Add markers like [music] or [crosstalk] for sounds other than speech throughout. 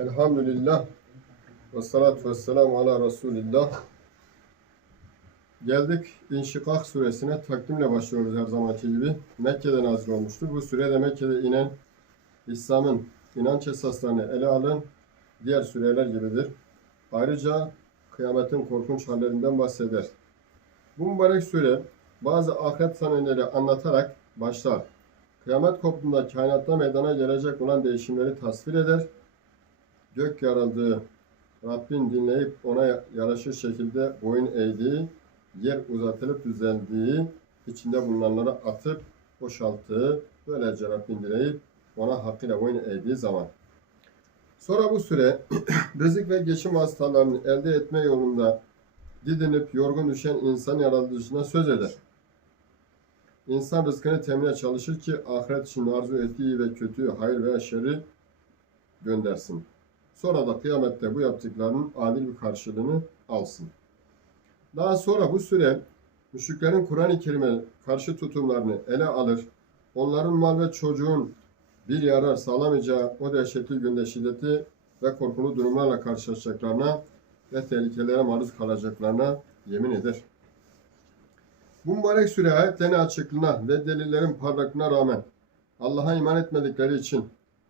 Elhamdülillah ve salatu ve selamu ala Resulillah. Geldik İnşikak suresine takdimle başlıyoruz her zamanki gibi. Mekke'de nazil olmuştur. Bu surede Mekke'de inen İslam'ın inanç esaslarını ele alan diğer sureler gibidir. Ayrıca kıyametin korkunç hallerinden bahseder. Bu mübarek sure bazı ahiret sahneleri anlatarak başlar. Kıyamet koptuğunda kainatta meydana gelecek olan değişimleri tasvir eder. Gök yarıldığı, Rabbin dinleyip ona yaraşır şekilde boyun eğdiği, yer uzatılıp düzeldiği, içinde bulunanları atıp boşalttığı, böylece Rabbin dileyip ona hakkıyla boyun eğdiği zaman. Sonra bu süre [clears throat] rızık ve geçim vasıtalarını elde etme yolunda didinip yorgun düşen insan yaratıcısına söz eder. İnsan rızkını temine çalışır ki ahiret için arzu ettiği ve kötüyü, hayır veya şerri göndersin. Sonra da kıyamette bu yaptıklarının adil bir karşılığını alsın. Daha sonra bu süre müşriklerin Kur'an-ı Kerim'e karşı tutumlarını ele alır. Onların mal ve çocuğun bir yarar sağlamayacağı o dehşetli günde şiddeti ve korkulu durumlarla karşılaşacaklarına ve tehlikelere maruz kalacaklarına yemin eder. Bu mübarek süre ayetlerin açıklığına ve delillerin parlaklığına rağmen Allah'a iman etmedikleri için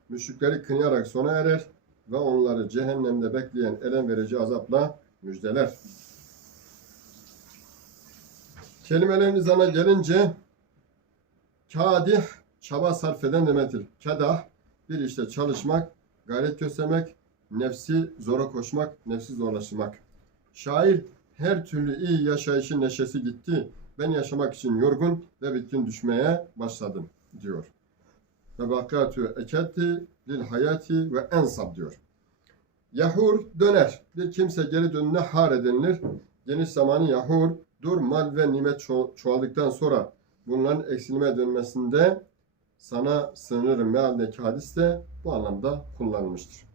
müşrikleri kınayarak sona erer ve onları cehennemde bekleyen elem verici azapla müjdeler. Kelimelerin izana gelince kadih çaba sarf eden demektir. Kedah bir işte çalışmak, gayret göstermek, nefsi zora koşmak, nefsi zorlaştırmak. Şair her türlü iyi yaşayışın neşesi gitti. Ben yaşamak için yorgun ve bitkin düşmeye başladım diyor. Ve bakatü eketti lil hayati ve ensab diyor. Yahur döner. Bir kimse geri dönüne har denilir. Geniş zamanı yahur, dur, mal ve nimet ço- çoğaldıktan sonra bunların eksilmeye dönmesinde sana sığınırım mealdeki hadis de bu anlamda kullanılmıştır.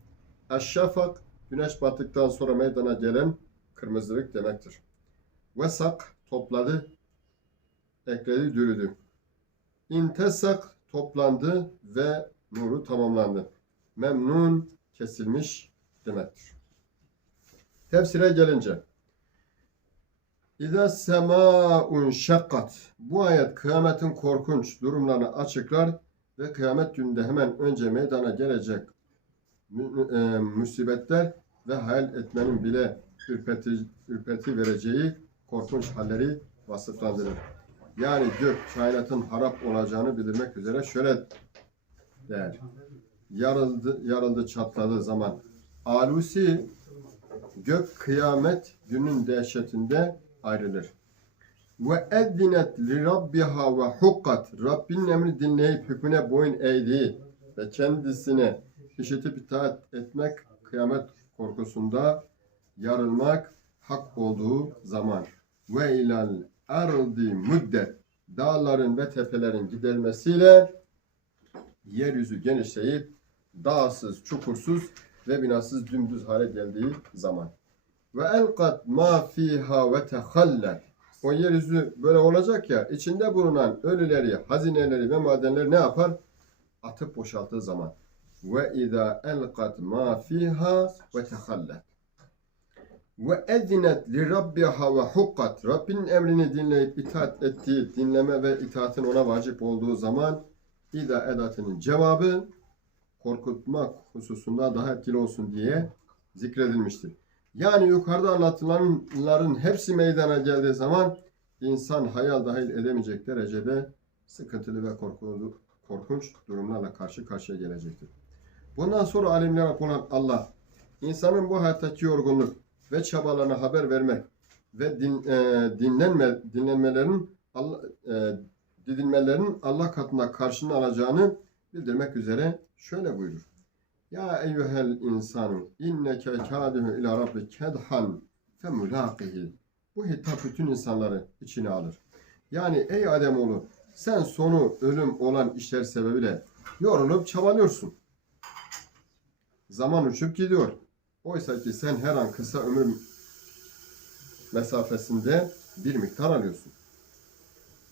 Eşşafak, güneş battıktan sonra meydana gelen kırmızılık demektir. Vesak, topladı, ekledi, dürüdü. İntesak, toplandı ve nuru tamamlandı. Memnun, kesilmiş demektir. Tefsire gelince, İza sema'un şakkat. Bu ayet kıyametin korkunç durumlarını açıklar ve kıyamet gününde hemen önce meydana gelecek e, musibetler ve hayal etmenin bile ürpeti, ürpeti vereceği korkunç halleri vasıflandırır. Yani gök kainatın harap olacağını bildirmek üzere şöyle der. Yarıldı, yarıldı çatladığı zaman Alusi gök kıyamet günün dehşetinde ayrılır. Ve eddinet li rabbiha ve hukkat Rabbinin emri dinleyip hükmüne boyun eğdiği ve kendisine işitip itaat etmek kıyamet korkusunda yarılmak hak olduğu zaman ve ilal ardi müddet dağların ve tepelerin giderilmesiyle yeryüzü genişleyip dağsız, çukursuz ve binasız dümdüz hale geldiği zaman. Ve elkat ma fiha ve tehallet. O yeryüzü böyle olacak ya, içinde bulunan ölüleri, hazineleri ve madenleri ne yapar? Atıp boşalttığı zaman. Ve izâ elkat ma fiha ve tehallet. Ve ezinet li rabbiha ve hukkat. Rabbinin emrini dinleyip itaat ettiği, dinleme ve itaatin ona vacip olduğu zaman İda edatının cevabı korkutmak hususunda daha etkili olsun diye zikredilmiştir. Yani yukarıda anlatılanların hepsi meydana geldiği zaman insan hayal dahil edemeyecek derecede sıkıntılı ve korkulu, korkunç durumlarla karşı karşıya gelecektir. Bundan sonra alemlere olan Allah, insanın bu hayattaki yorgunluk ve çabalarına haber vermek ve din, e, dinlenme, dinlenmelerin Allah, e, didinmelerin Allah katında karşılığını alacağını bildirmek üzere şöyle buyurur. Ya eyyuhel insanu inneke kâdihu ila rabbi kedhan femulâkihi. Bu hitap bütün insanları içine alır. Yani ey Ademoğlu sen sonu ölüm olan işler sebebiyle yorulup çabalıyorsun. Zaman uçup gidiyor. Oysa ki sen her an kısa ömür mesafesinde bir miktar alıyorsun.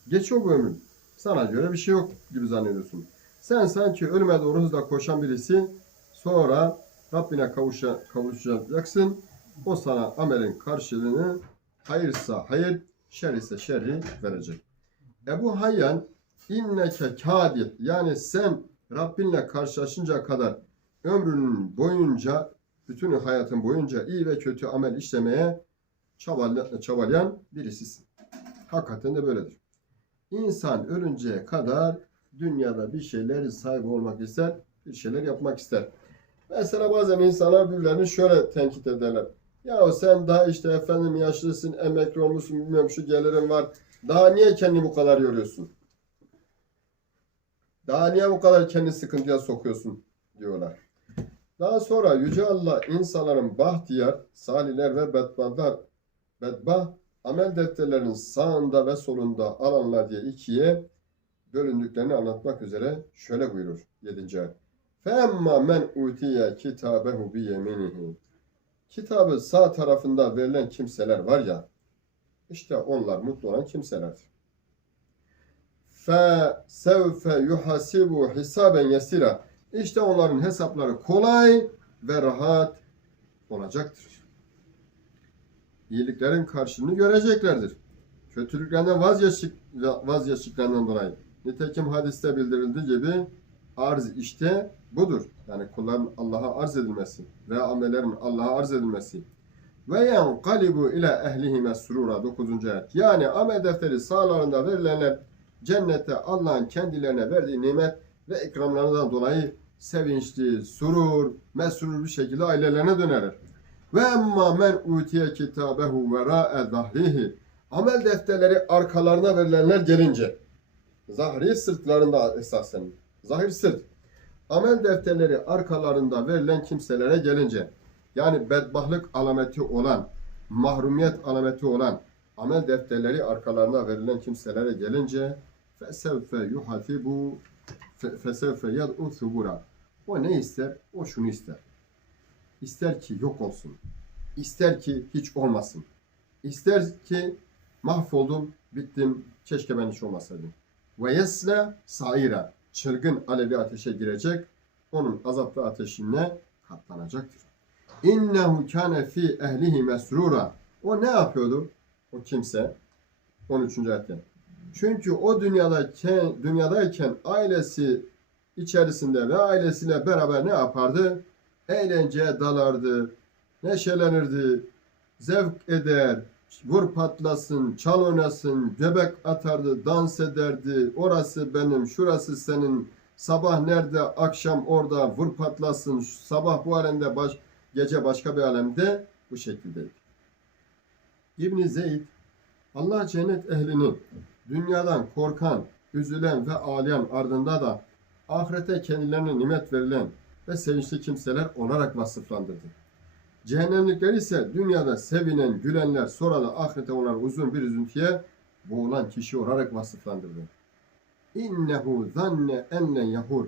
Geçiyor bu ömrün. Sana göre bir şey yok gibi zannediyorsun. Sen sanki ölüme doğru hızla koşan birisi sonra Rabbine kavuşa, kavuşacaksın. O sana amelin karşılığını hayırsa hayır, şer ise şerri verecek. Ebu Hayyan inneke kadih yani sen Rabbinle karşılaşınca kadar ömrünün boyunca bütün hayatın boyunca iyi ve kötü amel işlemeye çabala- çabalayan birisisin. Hakikaten de böyledir. İnsan ölünceye kadar dünyada bir şeyler sahibi olmak ister, bir şeyler yapmak ister. Mesela bazen insanlar birbirlerini şöyle tenkit ederler. Ya sen daha işte efendim yaşlısın, emekli olmuşsun, bilmiyorum şu gelirin var. Daha niye kendini bu kadar yoruyorsun? Daha niye bu kadar kendini sıkıntıya sokuyorsun diyorlar. Daha sonra Yüce Allah insanların bahtiyar, salihler ve bedbahtlar, bedbah amel defterlerinin sağında ve solunda alanlar diye ikiye bölündüklerini anlatmak üzere şöyle buyurur 7. ayet. فَاَمَّا مَنْ اُوْتِيَ كِتَابَهُ بِيَمِنِهِ Kitabı sağ tarafında verilen kimseler var ya, işte onlar mutlu olan kimselerdir. فَسَوْفَ يُحَاسِبُ hisaben yesira. işte onların hesapları kolay ve rahat olacaktır. İyiliklerin karşılığını göreceklerdir. Kötülüklerden vazgeçtik, vazgeçtiklerinden dolayı. Nitekim hadiste bildirildiği gibi arz işte budur. Yani kulların Allah'a arz edilmesi ve amellerin Allah'a arz edilmesi. Ve yankalibu ile ehlihi mesrura 9. ayet. Yani amel defteri sağlarında verilenler cennette Allah'ın kendilerine verdiği nimet ve ikramlarından dolayı sevinçli, surur, mesrur bir şekilde ailelerine dönerler. Ve emma men utiye kitabehu vera'e zahrihi. Amel defterleri arkalarına verilenler gelince, zahri sırtlarında esasen, zahir sırt. Amel defterleri arkalarında verilen kimselere gelince, yani bedbahlık alameti olan, mahrumiyet alameti olan amel defterleri arkalarına verilen kimselere gelince fesevfe yuhasibu fesevfe yad'u subura. O ne ister? O şunu ister. İster ki yok olsun. İster ki hiç olmasın. İster ki mahvoldum, bittim, keşke ben hiç olmasaydım. Ve yesle saira. Çılgın alevi ateşe girecek, onun azaplı ateşine katlanacaktır. İnnehu kâne fi ehlihi mesrura. O ne yapıyordu? O kimse. 13. ayette. Çünkü o dünyadayken, dünyadayken ailesi içerisinde ve ailesiyle beraber ne yapardı? Eğlenceye dalardı, neşelenirdi, zevk eder, vur patlasın, çal oynasın, göbek atardı, dans ederdi. Orası benim, şurası senin. Sabah nerede, akşam orada, vur patlasın. Sabah bu alemde, baş, gece başka bir alemde bu şekildeydi. İbn Zeyd Allah cennet ehlini dünyadan korkan, üzülen ve ağlayan ardında da ahirete kendilerine nimet verilen ve sevinçli kimseler olarak vasıflandırdı. Cehennemlikler ise dünyada sevinen, gülenler sonra da ahirete olan uzun bir üzüntüye boğulan kişi olarak vasıflandırdı. İnnehu zanne enne yahur.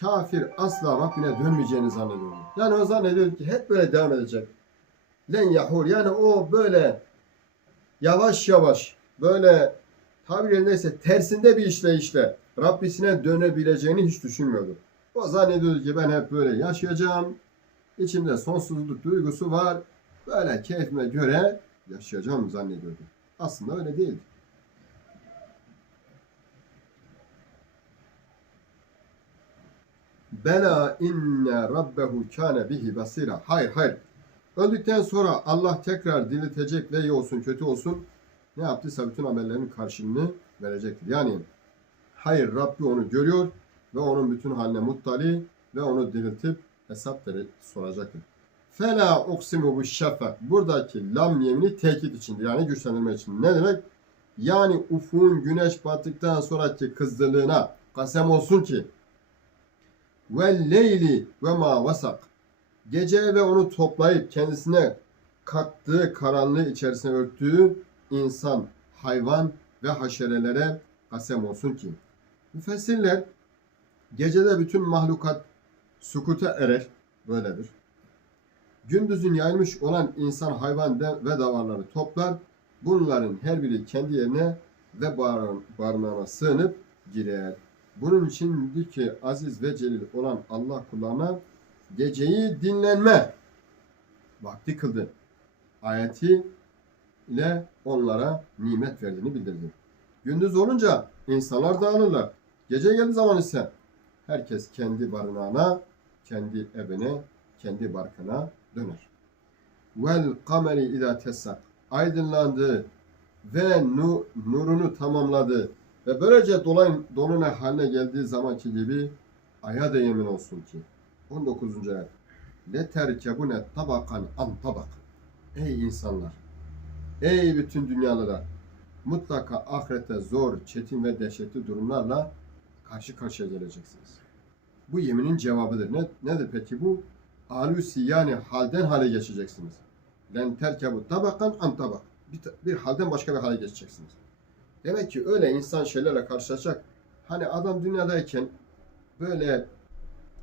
Kafir asla Rabbine dönmeyeceğini zannediyor. Yani o zannediyor ki hep böyle devam edecek. Len yahur yani o böyle yavaş yavaş böyle tabir yerindeyse tersinde bir işleyişle Rabbisine dönebileceğini hiç düşünmüyordu. O zannediyordu ki ben hep böyle yaşayacağım. İçimde sonsuzluk duygusu var. Böyle keyfime göre yaşayacağım zannediyordu. Aslında öyle değil. Bela inne rabbehu kâne bihi basira. Hayır hayır. Öldükten sonra Allah tekrar diriltecek ve iyi olsun kötü olsun ne yaptıysa bütün amellerinin karşılığını verecektir. Yani hayır Rabbi onu görüyor ve onun bütün haline muttali ve onu diriltip hesap verip soracaktır. Fela uksimu bu şefak. Buradaki lam yemini tekit içindir. Yani güçlendirme için. Ne demek? Yani ufun güneş battıktan sonraki kızdırlığına kasem olsun ki ve leyli ve ma vasak. Gece ve onu toplayıp kendisine kattığı karanlığı içerisine örttüğü insan, hayvan ve haşerelere kasem olsun ki. Müfessirler gecede bütün mahlukat sukuta erer. Böyledir. Gündüzün yayılmış olan insan, hayvan ve davarları toplar. Bunların her biri kendi yerine ve barınağına sığınıp girer. Bunun içindir ki aziz ve celil olan Allah kullarına geceyi dinlenme vakti kıldı. Ayeti ile onlara nimet verdiğini bildirdi. Gündüz olunca insanlar dağılırlar. Gece geldiği zaman ise herkes kendi barınağına, kendi evine, kendi barkına döner. Vel kameri ida tessak aydınlandı ve nu, nurunu tamamladı ve böylece dolay, dolunay haline geldiği zamanki gibi aya da yemin olsun ki 19. ayet le terkebune tabakan an tabak ey insanlar ey bütün dünyalılar mutlaka ahirette zor, çetin ve dehşetli durumlarla karşı karşıya geleceksiniz. Bu yeminin cevabıdır. Ne, nedir peki bu? Alusi yani halden hale geçeceksiniz. Len terkebu tabakan an tabak. Bir, bir halden başka bir hale geçeceksiniz. Demek ki öyle insan şeylerle karşılaşacak. Hani adam dünyadayken böyle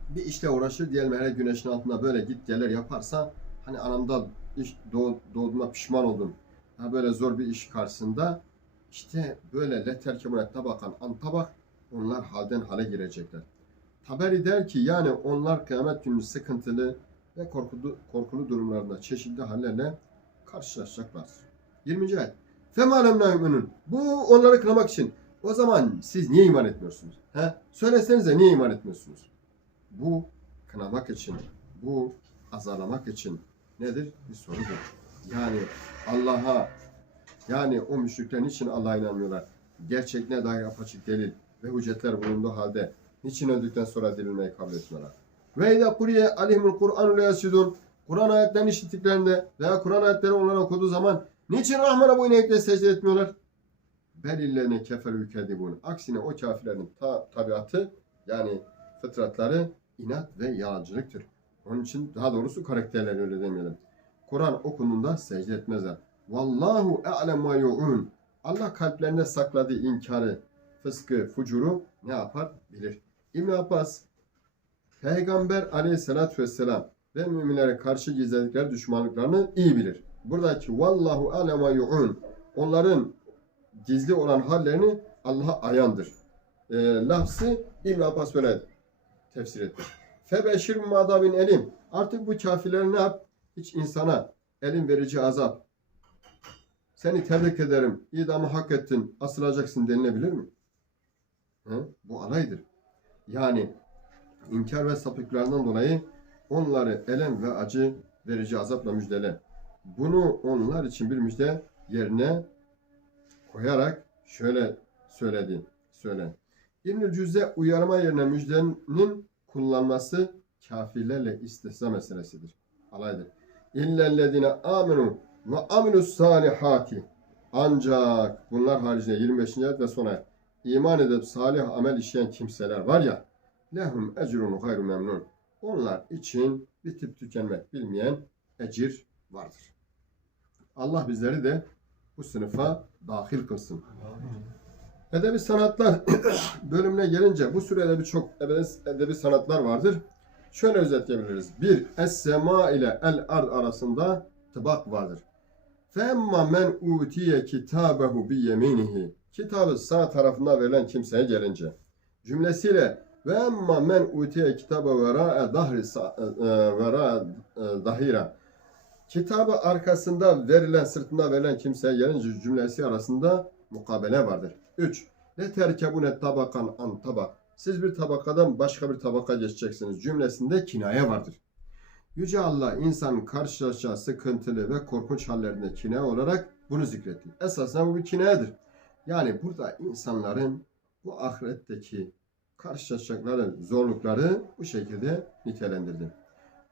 bir işle uğraşır diyelim hele güneşin altında böyle git gelir yaparsa hani anamda iş doğ, doğduğuma pişman oldum. Ha böyle zor bir iş karşısında işte böyle letter kemurette bakan antabak onlar halden hale girecekler. Taberi der ki yani onlar kıyamet günü sıkıntılı ve korkulu, korkulu durumlarında çeşitli hallerle karşılaşacaklar. 20. ayet. Müminun. Bu onları kınamak için. O zaman siz niye iman etmiyorsunuz? He? Söylesenize niye iman etmiyorsunuz? Bu kınamak için, bu azarlamak için nedir? Bir sorudur. Yani Allah'a yani o müşrikler niçin Allah'a inanmıyorlar? Gerçekliğine dair apaçık delil ve hüccetler bulunduğu halde niçin öldükten sonra dirilmeyi kabul etmiyorlar? Ve idâ kuriye aleyhimul Kur'an yasudun Kur'an ayetlerini işittiklerinde veya Kur'an ayetleri onlara okuduğu zaman niçin Rahman'a eğip de secde etmiyorlar? Belillerine keferü kedibun. Aksine o kafirlerin ta, tabiatı yani fıtratları inat ve yalancılıktır. Onun için daha doğrusu karakterleri öyle demeyelim. Kur'an okunduğunda secde etmezler. Vallahu e'lem ma yu'un. Allah kalplerinde sakladığı inkarı, fıskı, fucuru ne yapar? Bilir. İbn Abbas Peygamber aleyhissalatü vesselam ve müminlere karşı gizledikleri düşmanlıklarını iyi bilir. Buradaki vallahu alem ma yu'un onların gizli olan hallerini Allah'a ayandır. E, lafzı İbn Abbas böyle tefsir etti. Febeşir madabin elim. Artık bu kafirler ne yap? Hiç insana elin verici azap. Seni tebrik ederim. İdamı hak ettin. Asılacaksın denilebilir mi? He? Bu alaydır. Yani inkar ve sapıklarından dolayı onları elem ve acı verici azapla müjdele. Bunu onlar için bir müjde yerine koyarak şöyle söyledi. Söyle. İbnül Cüz'e uyarma yerine müjdenin kullanması kafirlerle istihza meselesidir. Alaydır. İllellezine amenu ve amilus salihati. Ancak bunlar haricinde 25. ayet ve sonra iman edip salih amel işleyen kimseler var ya lehum ecrun hayru memnun. Onlar için bitip tükenmek bilmeyen ecir vardır. Allah bizleri de bu sınıfa dahil kılsın. Edebi sanatlar [clears throat] bölümüne gelince bu sürede birçok edebi sanatlar vardır. Şöyle özetleyebiliriz. Bir, es-sema ile el-ard arasında tıbak vardır. Femma men utiye kitabehu bi yeminihi. Kitabı sağ tarafına verilen kimseye gelince. Cümlesiyle ve emma men utiye kitabe vera dahri sa- e, vera e, dahira. Kitabı arkasında verilen, sırtında verilen kimseye gelince cümlesi arasında mukabele vardır. 3. Ne terkebune tabakan an tabak. Siz bir tabakadan başka bir tabaka geçeceksiniz. Cümlesinde kinaye vardır. Yüce Allah insanın karşılaşacağı sıkıntılı ve korkunç hallerinde kinaye olarak bunu zikretti. Esasen bu bir kinayedir. Yani burada insanların bu ahiretteki karşılaşacakları zorlukları bu şekilde nitelendirdi.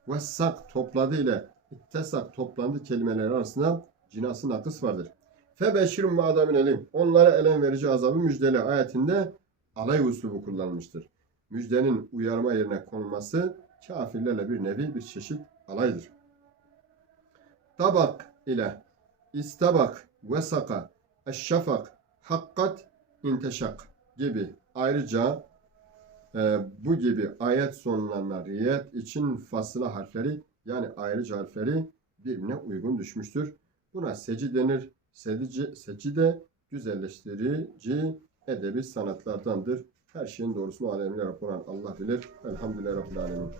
Vessak topladı ile ittesak toplandı kelimeleri arasında cinası nakıs vardır. Febeşirun ma'damin elim. Onlara elem verici azabı müjdeli ayetinde alay uslubu kullanmıştır. Müjdenin uyarma yerine konulması kafirlerle bir nevi bir çeşit alaydır. Tabak ile istabak, vesaka, eşşafak, hakkat, inteşak gibi ayrıca e, bu gibi ayet sonlarına riyet için fasıla harfleri yani ayrıca harfleri birbirine uygun düşmüştür. Buna seci denir. Sedici, seci de güzelleştirici edebi sanatlardandır. Her şeyin doğrusunu alemine Rabbunan Allah bilir. Elhamdülillahi Rabbil Alemin.